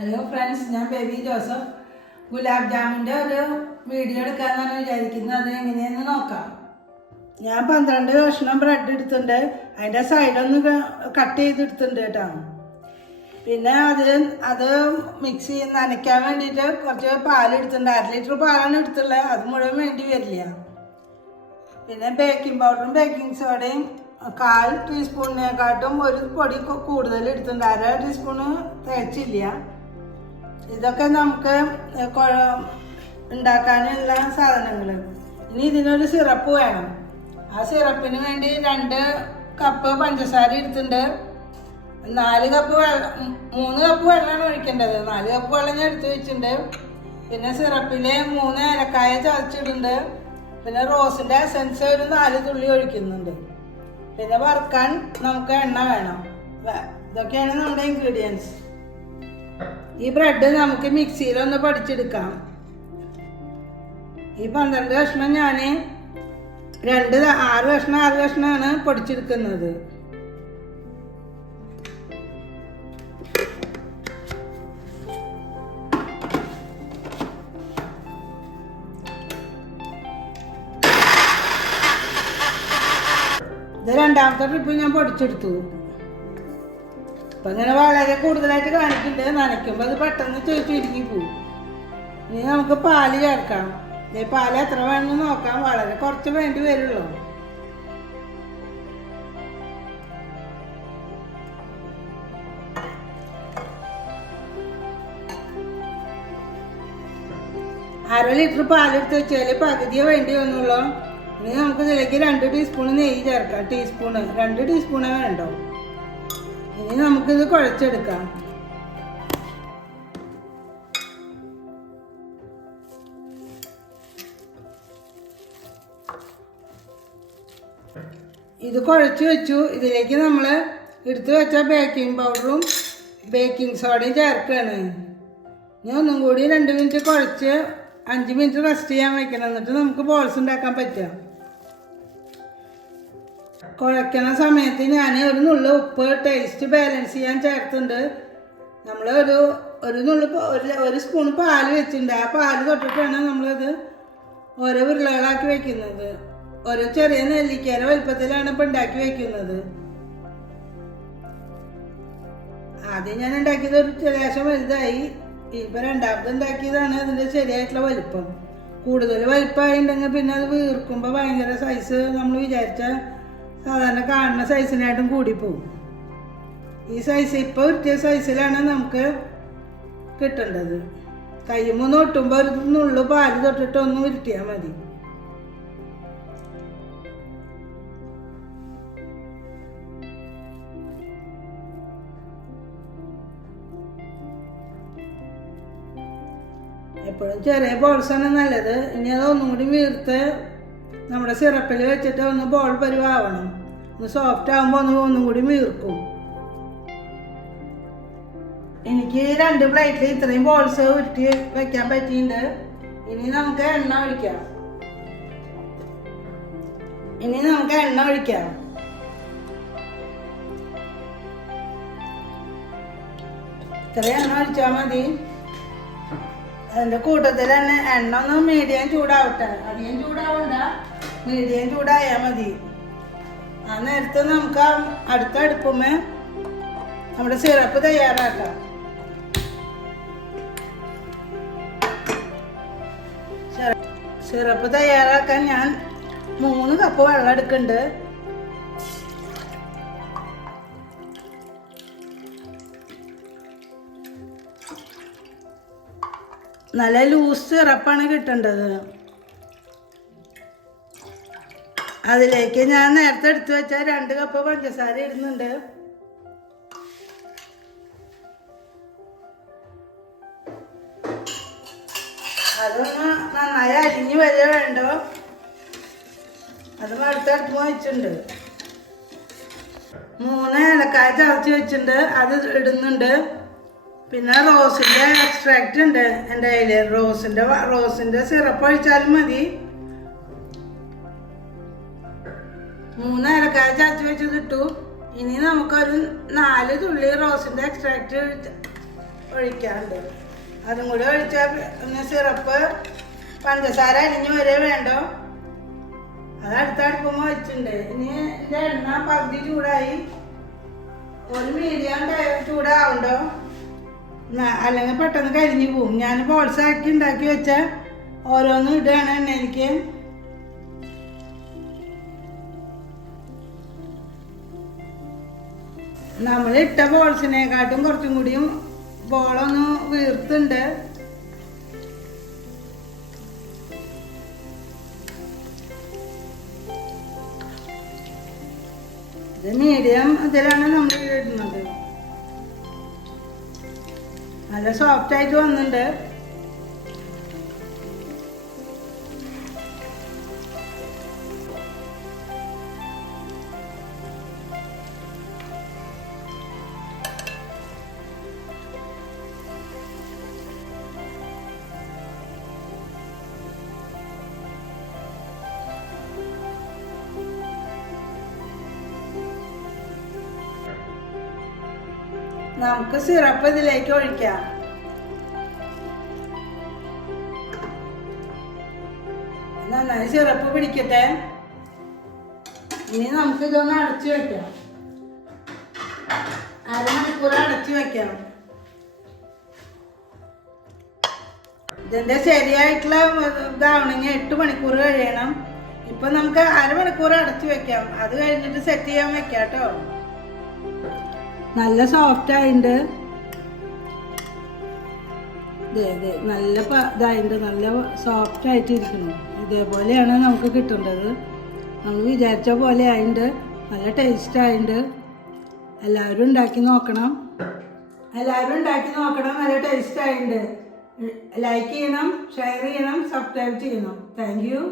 Hello friends, ഞാൻ baby Joseph. Gulab ജാമിൻ്റെ ഒരു video എടുക്കാമെന്നാണ് വിചാരിക്കുന്നത്. അത് എങ്ങനെയാണെന്ന് നോക്കാം. ഞാൻ 12 കഷ്ണം ബ്രെഡ് എടുത്തിട്ടുണ്ട്. അതിൻ്റെ സൈഡൊന്ന് കട്ട് ചെയ്തെടുത്തിട്ടുണ്ട് കേട്ടോ. പിന്നെ അത് മിക്സ് ചെയ്ത് നനയ്ക്കാൻ വേണ്ടിയിട്ട് കുറച്ച് പാലെടുത്തിട്ടുണ്ട്. 1/2 ലിറ്റർ പാലാണ് എടുത്തുള്ളത്. അത് മുഴുവൻ വേണ്ടി വരില്ല. പിന്നെ ബേക്കിംഗ് പൗഡറും ബേക്കിംഗ് സോഡയും 1/4 ടീസ്പൂണിനെക്കാട്ടും ഒരു പൊടി കൂടുതൽ എടുത്തിട്ടുണ്ട്. 1/2 ടീസ്പൂണ് തികച്ചില്ല. ഇതൊക്കെ നമുക്ക് ഉണ്ടാക്കാനുള്ള സാധനങ്ങൾ. ഇനി ഇതിനൊരു സിറപ്പ് വേണം. ആ സിറപ്പിന് വേണ്ടി 2 കപ്പ് പഞ്ചസാര എടുത്തിട്ടുണ്ട്. 3 കപ്പ് വെള്ളമാണ് ഒഴിക്കേണ്ടത്. 4 കപ്പ് വെള്ളം ഞാൻ എടുത്ത് വെച്ചിട്ടുണ്ട്. പിന്നെ സിറപ്പിൽ 3 ഏലക്കായ ചതച്ചിടുന്നുണ്ട്. പിന്നെ റോസിൻ്റെ എസൻസ് ഒരു 4 തുള്ളി ഒഴിക്കുന്നുണ്ട്. പിന്നെ വറുക്കാൻ നമുക്ക് എണ്ണ വേണം. ഇതൊക്കെയാണ് നമ്മുടെ ഇൻഗ്രീഡിയൻസ്. ഈ ബ്രെഡ് നമുക്ക് മിക്സിയിലൊന്ന് പൊടിച്ചെടുക്കാം. ഈ 12 കഷ്ണം ഞാൻ 6 കഷ്ണമാണ് പൊടിച്ചെടുക്കുന്നത്. ഇത് 2ാമത്തെ ട്രിപ്പ് ഞാൻ പൊടിച്ചെടുത്തു. അപ്പം ഇങ്ങനെ വളരെ കൂടുതലായിട്ട് കാണിക്കുന്നുണ്ട്. നനയ്ക്കുമ്പോൾ അത് പെട്ടെന്ന് ചുരുങ്ങി പോകും. ഇനി നമുക്ക് പാല് ചേർക്കാം. പാല് എത്ര വേണമെന്ന് നോക്കാം. വളരെ കുറച്ച് വേണ്ടി വരുള്ളൂ. അര ലിറ്റർ പാലെടുത്ത് വെച്ചാൽ പകുതിയെ വേണ്ടി വന്നുള്ളൂ. ഇനി നമുക്ക് ഇതിലേക്ക് 2 ടീസ്പൂൺ നെയ്യ് ചേർക്കാം. 2 ടീസ്പൂണേ വേണ്ടോ. ഇനി നമുക്കിത് കുഴച്ചെടുക്കാം. ഇത് കുഴച്ച് വെച്ചു. ഇതിലേക്ക് നമ്മൾ എടുത്തു വെച്ച ബേക്കിംഗ് പൗഡറും ബേക്കിംഗ് സോഡയും ചേർക്കുകയാണ്. ഇനി ഒന്നും കൂടി 2 മിനിറ്റ് കുഴച്ച് 5 മിനിറ്റ് റെസ്റ്റ് ചെയ്യാൻ വെക്കണം. എന്നിട്ട് നമുക്ക് ബോൾസ് ഉണ്ടാക്കാൻ പറ്റുക. കുഴയ്ക്കണ സമയത്ത് ഞാൻ ഒരു നുള്ളു ഉപ്പ് ടേസ്റ്റ് ബാലൻസ് ചെയ്യാൻ ചേർത്തുണ്ട്. നമ്മൾ ഒരു സ്പൂൺ പാല് വെച്ചിട്ടുണ്ട്. ആ പാല് തൊട്ടിട്ടാണ് നമ്മളത് ഓരോ ഉരുളകളാക്കി വെക്കുന്നത്. ഓരോ ചെറിയ നെല്ലിക്കയുടെ വലുപ്പത്തിലാണ് ഇപ്പം ഉണ്ടാക്കി വെക്കുന്നത്. ആദ്യം ഞാൻ ഉണ്ടാക്കിയത് ഒരു ലേശം വലുതായി. ഇപ്പം 2ാമത് ഉണ്ടാക്കിയതാണ് അതിൻ്റെ ശരിയായിട്ടുള്ള വലുപ്പം. കൂടുതൽ വലുപ്പമായിട്ടുണ്ടെങ്കിൽ പിന്നെ അത് വീർക്കുമ്പോൾ ഭയങ്കര സൈസ് നമ്മൾ വിചാരിച്ച സാധാരണ കാണുന്ന സൈസിനായിട്ടും കൂടിപ്പോവും. ഈ സൈസ് ഇപ്പോൾ ഉരുട്ടിയ സൈസിലാണ് നമുക്ക് കിട്ടേണ്ടത്. കയ്യുമൊന്ന് ഒട്ടുമ്പോൾ ഒരു നുള്ളു പാല് തൊട്ടിട്ട് ഒന്ന് ഉരുട്ടിയാൽ മതി. എപ്പോഴും ചെറിയ ബോൾസാണ് നല്ലത്. ഇനി അത് ഒന്നും കൂടി വീർത്ത് നമ്മുടെ സിറപ്പിൽ വെച്ചിട്ട് ഒന്ന് ബോൾ പരുവാവണം. ഒന്ന് സോഫ്റ്റ് ആകുമ്പോൾ ഒന്നും കൂടി വീർക്കും. എനിക്ക് 2 പ്ലേറ്റിൽ ഇത്രയും ബോൾസ് ഉരുട്ടി വെക്കാൻ പറ്റിയിട്ടുണ്ട്. ഇനി നമുക്ക് എണ്ണ ഒഴിക്കാം. ഇത്രയും എണ്ണ ഒഴിച്ചാൽ മതി. അതിൻ്റെ കൂട്ടത്തിൽ തന്നെ എണ്ണ ഒന്ന് മീഡിയം ചൂടാവട്ടെ. അധികം ചൂടാവണ്ട, മീഡിയം ചൂടായാൽ മതി. ആ നേരത്തെ നമുക്ക് അടുത്ത അടുപ്പുമേ നമ്മുടെ സിറപ്പ് തയ്യാറാക്കാം. സിറപ്പ് തയ്യാറാക്കാൻ ഞാൻ 3 കപ്പ് വെള്ളം എടുക്കുന്നുണ്ട്. നല്ല ലൂസ് സിറപ്പാണ് കിട്ടേണ്ടത്. അതിലേക്ക് ഞാൻ നേരത്തെ എടുത്തു വെച്ച 2 കപ്പ് പഞ്ചസാര ഇടുന്നുണ്ട്. അതൊന്ന് നന്നായി അരിഞ്ഞ് വരിക വേണ്ടോ. അത് അടുത്തടുത്ത് വെച്ചിട്ടുണ്ട്. 3 ഏലക്കായ ചതച്ച് വെച്ചിട്ടുണ്ട്. അത് ഇടുന്നുണ്ട്. പിന്നെ റോസിൻ്റെ എക്സ്ട്രാക്റ്റ് ഉണ്ട് എൻ്റെ കയ്യിൽ. റോസിൻ്റെ സിറപ്പ് ഒഴിച്ചാലും മതി. 3 ഏലക്കായ ചതച്ച് വെച്ചത് ഇട്ടു. ഇനി നമുക്കൊരു 4 തുള്ളി റോസിൻ്റെ എക്സ്ട്രാക്റ്റ് ഒഴിക്കാറുണ്ട്. അതും കൂടി ഒഴിച്ചാൽ പിന്നെ സിറപ്പ് പഞ്ചസാര അരിഞ്ഞ് വരെ വേണ്ടോ. അത് അടുത്ത അടുപ്പുമ്പോൾ വെച്ചിട്ടുണ്ട്. ഇനി ഇതിൻ്റെ എണ്ണ പകുതി ചൂടായി, ഒരു മീഡിയം ചൂടാവുണ്ടോ, അല്ലെങ്കിൽ പെട്ടെന്ന് കരിഞ്ഞു പോവും. ഞാൻ ബോൾസാക്കി ഉണ്ടാക്കി വെച്ച ഓരോന്നും ഇടുകയാണ് എണ്ണയിലേക്ക്. നമ്മൾ ഇട്ട ബോൾസിനെക്കാട്ടും കുറച്ചും കൂടിയും ബോളൊന്ന് വീർത്തുണ്ട്. ഇത് മീഡിയം ഇതിലാണ് നമ്മൾ ഇടുന്നത്. നല്ല സോഫ്റ്റ് ആയിട്ട് വന്നിട്ടുണ്ട്. നമുക്ക് സിറപ്പ് ഇതിലേക്ക് ഒഴിക്കാം. നന്നായി സിറപ്പ് പിടിക്കട്ടെ. ഇനി നമുക്ക് ഇതൊന്ന് അടച്ചു വെക്കാം. അരമണിക്കൂർ അടച്ചു വെക്കാം. ഇതിൻ്റെ ശരിയായിട്ടുള്ള ഇതാവണമെങ്കിൽ 8 മണിക്കൂർ കഴിയണം. ഇപ്പം നമുക്ക് അരമണിക്കൂർ അടച്ചു വെക്കാം. അത് കഴിഞ്ഞിട്ട് സെറ്റ് ചെയ്യാൻ വെക്കാം കേട്ടോ. നല്ല സോഫ്റ്റ് ആയിട്ടുണ്ട്. നല്ല ഇതായിട്ടുണ്ട്, നല്ല സോഫ്റ്റ് ആയിട്ട് ഇരിക്കുന്നു. ഇതേപോലെയാണ് നമുക്ക് കിട്ടേണ്ടത്. നമ്മൾ വിചാരിച്ച പോലെ ആയിട്ടുണ്ട്. നല്ല ടേസ്റ്റ് ആയിട്ടുണ്ട്. എല്ലാവരും ഉണ്ടാക്കി നോക്കണം. നല്ല ടേസ്റ്റ് ആയിട്ടുണ്ട്. ലൈക്ക് ചെയ്യണം, ഷെയർ ചെയ്യണം, സബ്സ്ക്രൈബ് ചെയ്യണം. Thank you.